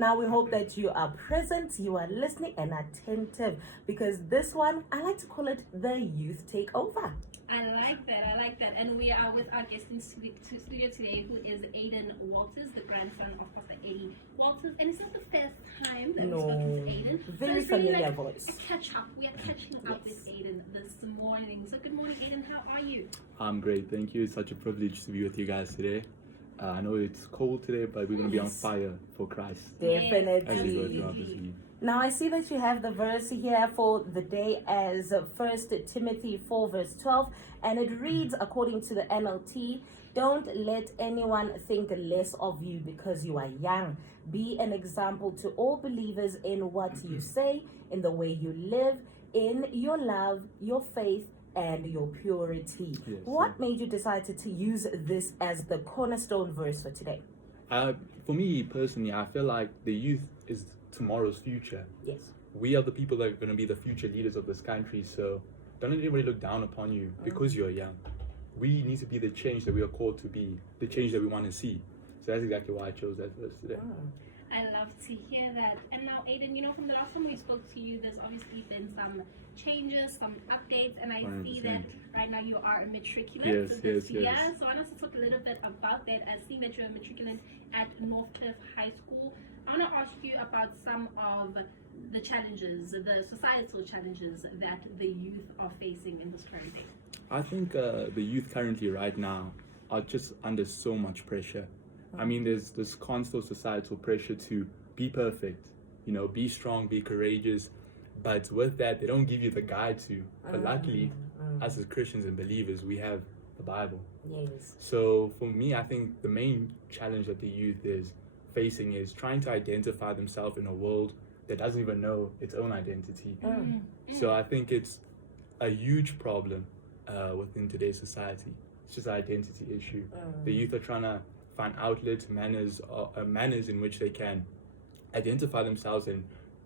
Now we hope that you are present, you are listening and attentive, because this one, I like to call it the Youth Takeover. I like that. And we are with our guest in studio today, who is Aiden Walters, the grandson of Pastor Eddie Walters. And it's not the first time that we spoke with Aiden. Very familiar voice. A catch up. We are catching up with Aiden this morning. So good morning, Aiden. How are you? I'm great, thank you. It's such a privilege to be with you guys today. I know it's cold today, but we're going to be on fire for Christ. Definitely. As we go throughout this week. Now I see that you have the verse here for the day as 1 Timothy 4 verse 12, and it reads according to the NLT, "Don't let anyone think less of you because you are young. Be an example to all believers in what you say, in the way you live, in your love, your faith, and your purity." Yes, what made you decide to use this as the cornerstone verse for today? For me personally, I feel like the youth is tomorrow's future. Yes. We are the people that are going to be the future leaders of this country, so don't let anybody look down upon you because you're young. We need to be the change that we are called to be, the change that we want to see. So that's exactly why I chose that verse today. I love to hear that. And now, Aiden, from the last time we spoke to you, there's obviously been some changes, some updates, and I see that right now you are a matriculant this year. So I want us to talk a little bit about that. I see that you're a matriculant at Northcliffe High School. I want to ask you about some of the challenges, the societal challenges that the youth are facing in this current day. I think the youth currently right now are just under so much pressure. I mean, there's this constant societal pressure to be perfect, be strong, be courageous. But with that, they don't give you the guide to. But luckily, us as Christians and believers, we have the Bible. Yes. So for me, I think the main challenge that the youth is facing is trying to identify themselves in a world that doesn't even know its own identity. So I think it's a huge problem within today's society. It's just an identity issue. The youth are trying to find outlets, manners in which they can identify themselves and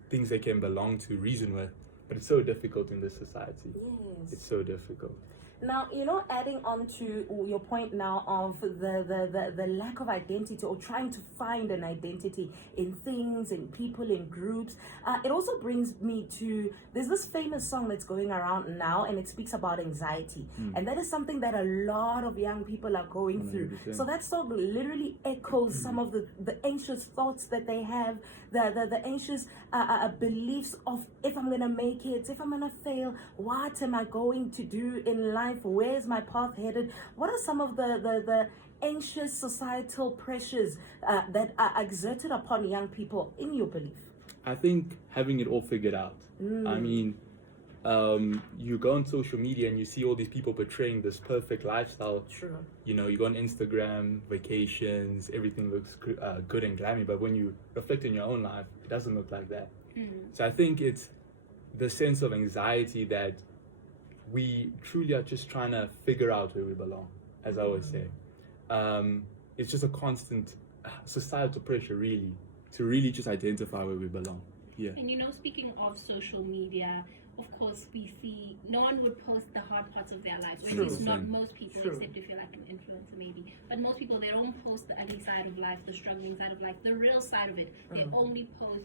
things they can belong to, reason with. But it's so difficult in this society. Yes. It's so difficult. Now, adding on to your point now of the lack of identity, or trying to find an identity in things, in people, in groups, it also brings me to, there's this famous song that's going around now, and it speaks about anxiety. And that is something that a lot of young people are going through. 100%. So that song literally echoes some of the anxious thoughts that they have, the anxious beliefs of, if I'm going to make it, if I'm going to fail, what am I going to do in life? Where's my path headed? What are some of the anxious societal pressures that are exerted upon young people, in your belief? I think having it all figured out. I mean, you go on social media and you see all these people portraying this perfect lifestyle. True. You go on Instagram, vacations, everything looks good and glammy, but when you reflect in your own life, it doesn't look like that. So I think it's the sense of anxiety that we truly are just trying to figure out where we belong, as I always say. It's just a constant societal pressure, really, to really just identify where we belong. Yeah. And speaking of social media, of course, we see no one would post the hard parts of their lives, or at least not most people, except if you're like an influencer maybe. But most people, they don't post the ugly side of life, the struggling side of life, the real side of it. They only post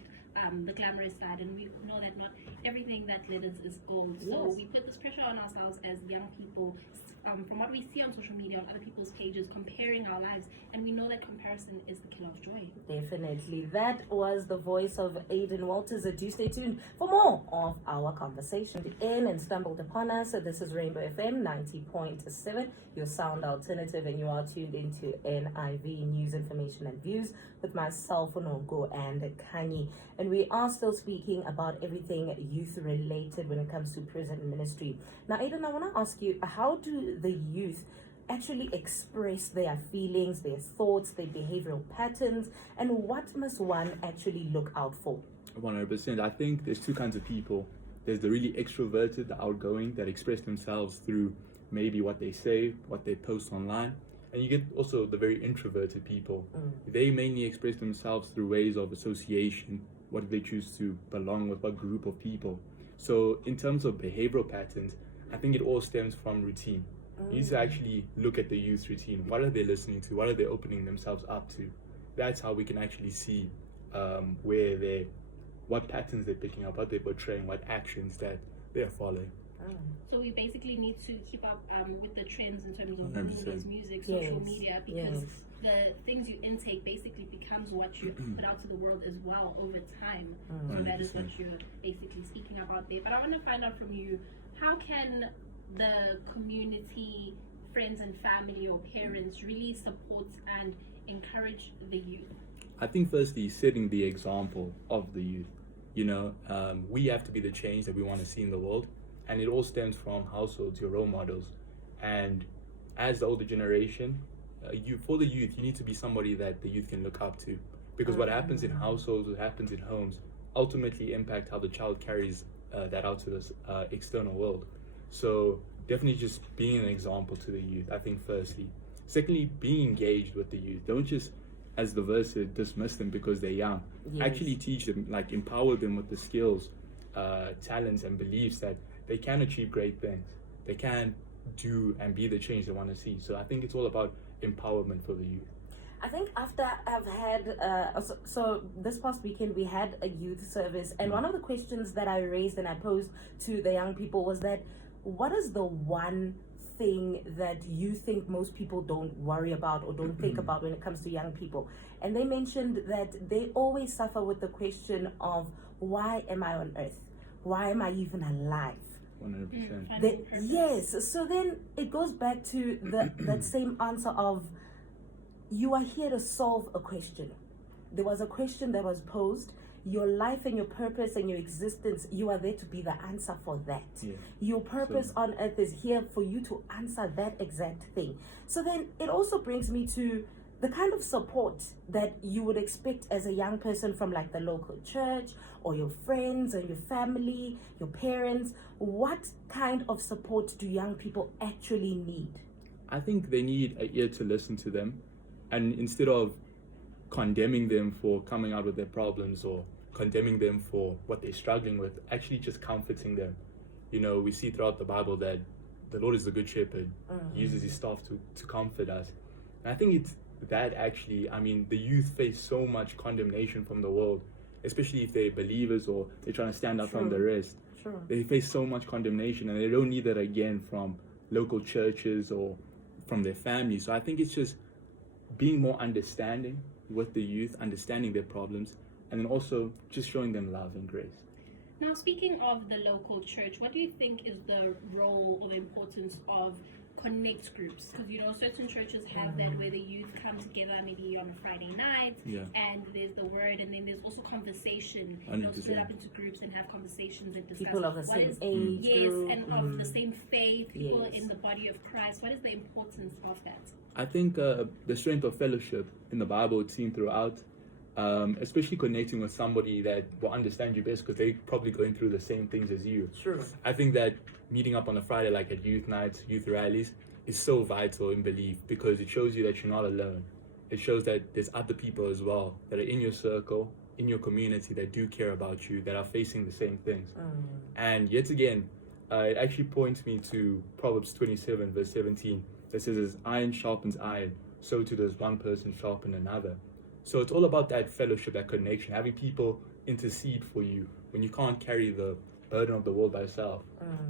the glamorous side, and we know that not everything that glitters is gold. So we put this pressure on ourselves as young people, from what we see on social media, on other people's pages, comparing our lives, and we know that comparison is the killer of joy. Definitely. That was the voice of Aiden Walters. Do stay tuned for more of our conversation. In and stumbled upon us. This is Rainbow FM 90.7, your sound alternative, and you are tuned into NIV News, Information and Views with myself, Onongo, and Kanye. And we are still speaking about everything youth related when it comes to prison ministry. Now, Aiden, I want to ask you, how do the youth actually express their feelings, their thoughts, their behavioral patterns, and what must one actually look out for? 100%. I think there's two kinds of people. There's the really extroverted, the outgoing, that express themselves through maybe what they say, what they post online. And you get also the very introverted people. They mainly express themselves through ways of association, what they choose to belong with, what group of people. So in terms of behavioral patterns, I think it all stems from routine. You need to actually look at the youth routine. What are they listening to? What are they opening themselves up to? That's how we can actually see what patterns they're picking up, what they're portraying, what actions that they're following. So we basically need to keep up with the trends in terms of 100%. movies, music, social Yes, media, because yes. the things you intake basically becomes what you put out to the world as well over time. So that is 100%. what you're basically speaking about there. But I want to find out from you, how can the community, friends and family or parents really support and encourage the youth? I think firstly, setting the example of the youth. You know, we have to be the change that we want to see in the world, and it all stems from households, your role models. And as the older generation, for the youth, you need to be somebody that the youth can look up to, because what happens in households, what happens in homes, ultimately impact how the child carries that out to this external world. So definitely just being an example to the youth, I think firstly. Secondly, being engaged with the youth. Don't just, as the verse said, dismiss them because they're young. Yes. Actually teach them, like empower them with the skills, talents and beliefs that they can achieve great things. They can do and be the change they want to see. So I think it's all about empowerment for the youth. I think after I've had, so this past weekend we had a youth service, and one of the questions that I raised and I posed to the young people was that, what is the one thing that you think most people don't worry about or don't think about when it comes to young people? And they mentioned that they always suffer with the question of, why am I on earth? Why am I even alive? 100%. Yes, so then it goes back to that same answer of, you are here to solve a question. There was a question that was posed. Your life and your purpose and your existence, you are there to be the answer for that. Yeah. Your purpose on earth is here for you to answer that exact thing. So then it also brings me to the kind of support that you would expect as a young person from like the local church or your friends or your family, your parents. What kind of support do young people actually need? I think they need an ear to listen to them, and instead of condemning them for coming out with their problems or condemning them for what they're struggling with, actually just comforting them. You know, we see throughout the Bible that the Lord is the good shepherd. He uses his staff to comfort us. And I think it's that actually, I mean, the youth face so much condemnation from the world, especially if they're believers or they're trying to stand out from the rest. Sure. They face so much condemnation, and they don't need that again from local churches or from their families. So I think it's just being more understanding with the youth, understanding their problems, and then also just showing them love and grace. Now, speaking of the local church, what do you think is the role or importance of connect groups? Because, you know, certain churches have that where the youth come together maybe on a Friday night, and there's the word, and then there's also conversation. You know, split up into groups and have conversations and discuss People of the same age group. and of the same faith, people Yes. in the body of Christ. What is the importance of that? I think the strength of fellowship in the Bible, it's seen throughout, especially connecting with somebody that will understand you best because they're probably going through the same things as you. True. I think that meeting up on a Friday, like at youth nights, youth rallies, is so vital in belief, because it shows you that you're not alone. It shows that there's other people as well that are in your circle, in your community, that do care about you, that are facing the same things. And yet again, it actually points me to Proverbs 27, verse 17, that says, as iron sharpens iron, so too does one person sharpen another. So it's all about that fellowship, that connection, having people intercede for you when you can't carry the burden of the world by yourself.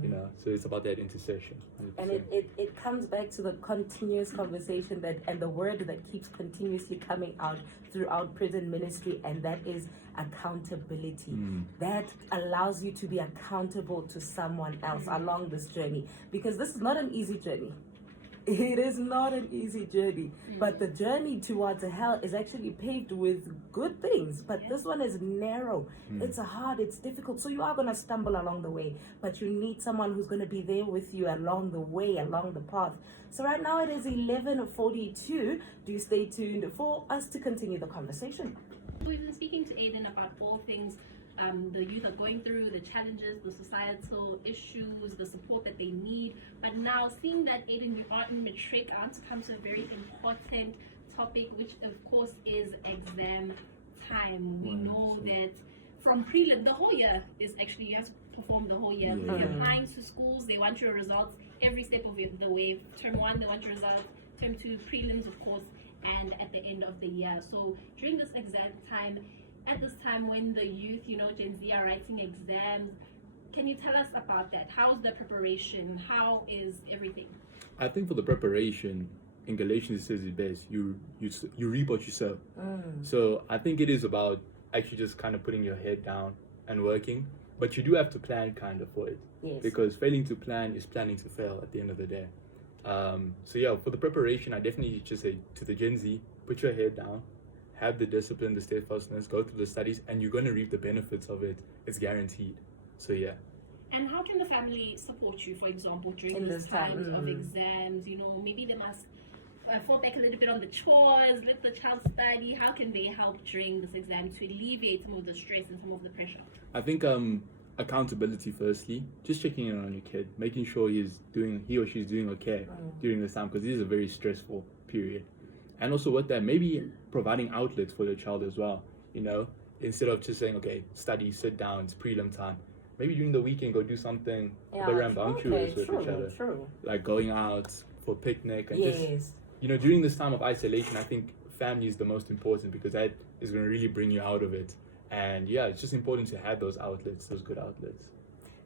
You know, so it's about that intercession. 100%. And it comes back to the continuous conversation that, and the word that keeps continuously coming out throughout prison ministry, and that is accountability. That allows you to be accountable to someone else along this journey, because this is not an easy journey. It is not an easy journey, but the journey towards hell is actually paved with good things. But this one is narrow. It's hard, it's difficult. So you are going to stumble along the way, but you need someone who's going to be there with you along the way, along the path. So right now it is 11:42. Do stay tuned for us to continue the conversation. We've been speaking to Aiden about all things the youth are going through, the challenges, the societal issues, the support that they need. But now, seeing that, Aiden, you are in matric, I want to come to a very important topic, which of course is exam time. We know that from prelim, the whole year is actually, you have to perform the whole year. You're applying to schools, they want your results every step of the way. Term 1, they want your results. Term 2, prelims, of course, and at the end of the year. So during this exam time, at this time when the youth, Gen Z are writing exams. Can you tell us about that? How's the preparation? How is everything? I think for the preparation, in Galatians it says it best. You reap what you sow. So I think it is about actually just kind of putting your head down and working. But you do have to plan kind of for it. Yes. Because failing to plan is planning to fail at the end of the day. So yeah, for the preparation, I definitely just say to the Gen Z, put your head down, have the discipline, the steadfastness, go through the studies, and you're going to reap the benefits of it. It's guaranteed. So yeah. And how can the family support you, for example, during In this this time time, of exams? Maybe they must fall back a little bit on the chores, let the child study. How can they help during this exam to alleviate some of the stress and some of the pressure? I think accountability firstly, just checking in on your kid, making sure he or she's doing okay during this time, because it is a very stressful period. And also with that, maybe providing outlets for your child as well, instead of just saying, okay, study, sit down, it's prelim time. Maybe during the weekend go do something a bit rambunctious with each other. True. Like going out for a picnic and Yes. just during this time of isolation, I think family is the most important, because that is going to really bring you out of it. And yeah, it's just important to have those outlets, those good outlets.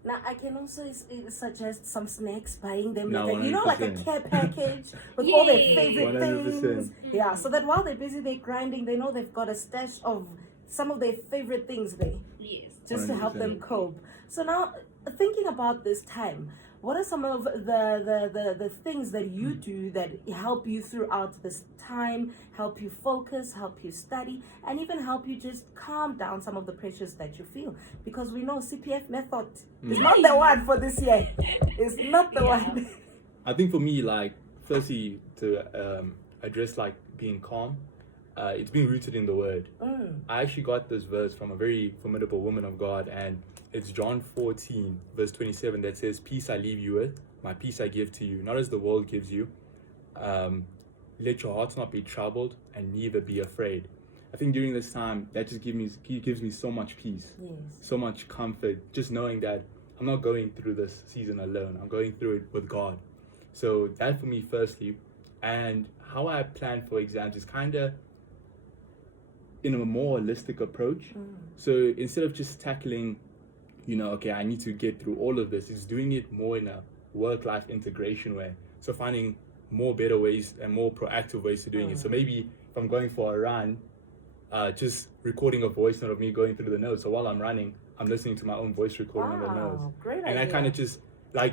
Now, I can also suggest some snacks, buying them No, like a 100%. care package with all their Yay. favorite 100%. things. Yeah, so that while they're busy, they're grinding, they know they've got a stash of some of their favorite things there, Yes. just to help them 100%. cope. So now, thinking about this time, what are some of the things that you do that help you throughout this time, help you focus, help you study, and even help you just calm down some of the pressures that you feel? Because we know CPF method is not the one for this year. It's not the one. I think for me, firstly, to address being calm, it's being rooted in the word. I actually got this verse from a very formidable woman of God, and it's John 14, verse 27, that says, "Peace I leave you with, my peace I give to you, not as the world gives you. Let your hearts not be troubled, and neither be afraid." I think during this time, that just gives me so much peace, Yes. so much comfort, just knowing that I'm not going through this season alone. I'm going through it with God. So that for me, firstly. And how I plan for exams is kind of in a more holistic approach. So instead of just tackling, okay, I need to get through all of this, it's doing it more in a work-life integration way. So finding more better ways and more proactive ways to doing it. So maybe if I'm going for a run, just recording a voice note of me going through the notes. So while I'm running, I'm listening to my own voice recording of the notes. Great And I idea. kind of just,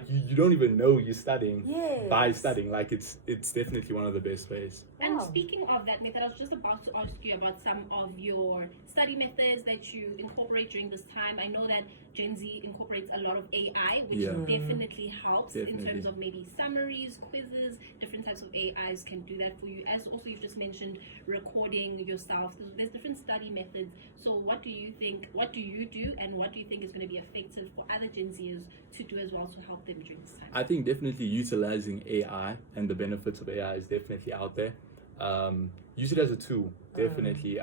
you don't even know you're studying Yes. by studying. It's definitely one of the best ways. And Wow. speaking of that method, I was just about to ask you about some of your study methods that you incorporate during this time. I know that Gen Z incorporates a lot of AI, which Yeah. definitely helps in Definitely. terms of maybe summaries, quizzes. Different types of AIs can do that for you. As also you've just mentioned recording yourself. There's different study methods. So what do you think? What do you do, and what do you think is going to be effective for other Gen Zers to do as well to help them during this time? I think definitely utilizing AI and the benefits of AI is definitely out there. Use it as a tool, definitely.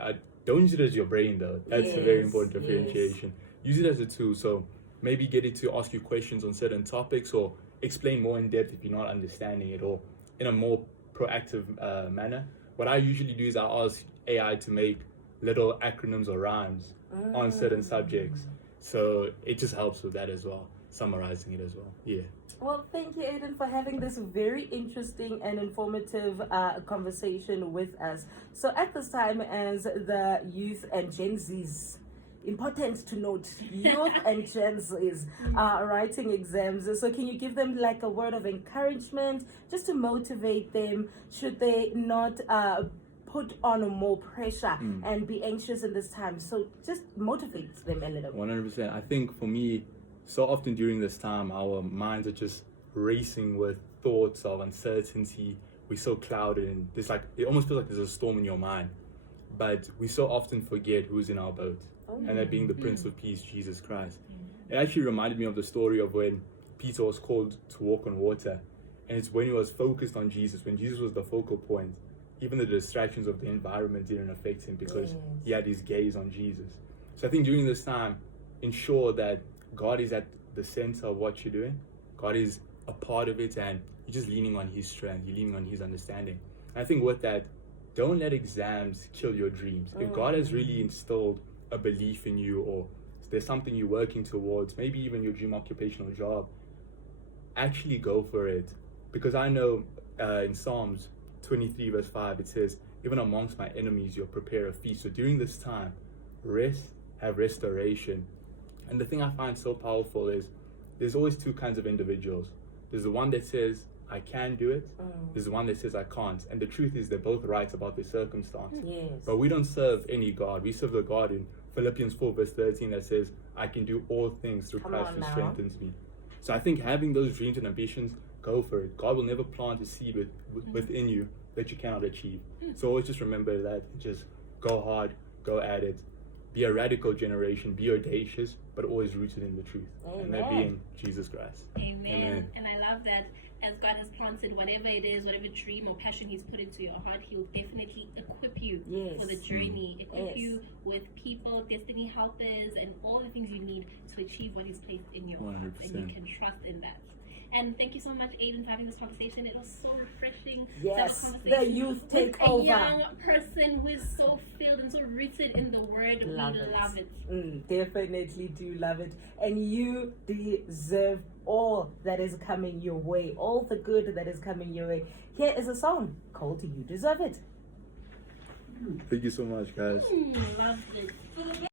Don't use it as your brain though. That's a very Yes, important yes. differentiation. Use it as a tool. So maybe get it to ask you questions on certain topics, or explain more in depth if you're not understanding it, or in a more proactive manner. What I usually do is I ask AI to make little acronyms or rhymes on certain subjects. So it just helps with that as well, summarizing it as well. Yeah. Well, thank you, Aiden, for having this very interesting and informative conversation with us. So at this time, as the youth and Gen Zs, important to note, youth and Gen Zs are writing exams. So can you give them a word of encouragement just to motivate them? Should they not put on more pressure and be anxious in this time? So just motivate them a little. 100%. I think for me, so often during this time, our minds are just racing with thoughts of uncertainty. We're so clouded, and it almost feels like there's a storm in your mind. But we so often forget who's in our boat, and that being the Prince of Peace, Jesus Christ. It actually reminded me of the story of when Peter was called to walk on water. And it's when he was focused on Jesus, when Jesus was the focal point. Even the distractions of the environment didn't affect him, because he had his gaze on Jesus. So I think during this time, ensure that God is at the center of what you're doing. God is a part of it, and you're just leaning on his strength, you're leaning on his understanding. And I think with that, don't let exams kill your dreams. If God has really instilled a belief in you, or there's something you're working towards, maybe even your dream occupational job, actually go for it. Because I know in Psalms 23 verse 5, it says, even amongst my enemies, you'll prepare a feast. So during this time, rest, have restoration. And the thing I find so powerful is there's always two kinds of individuals. There's the one that says, I can do it. There's the one that says, I can't. And the truth is they're both right about their circumstance. Yes. But we don't serve any God. We serve the God in Philippians 4 verse 13 that says, I can do all things through Come Christ on who now. strengthens me. So I think having those dreams and ambitions, go for it. God will never plant a seed within you that you cannot achieve. So always just remember that. Just go hard, go at it. Be a radical generation, be audacious, but always rooted in the truth. And that Amen. being Jesus Christ. Amen. Amen. And I love that as God has planted whatever it is, whatever dream or passion He's put into your heart, He'll definitely equip you Yes. for the journey, equip Yes. you with people, destiny helpers, and all the things you need to achieve what He's placed in your heart. And you 100%. can trust in that. And thank you so much, Aiden, for having this conversation. It was so refreshing Yes, to have a the conversation youth take with a over. young person who is so filled and so rooted in the Word. Love we it. love it. Definitely do love it. And you deserve all that is coming your way, all the good that is coming your way. Here is a song called You Deserve It. Thank you so much, guys. Loved it.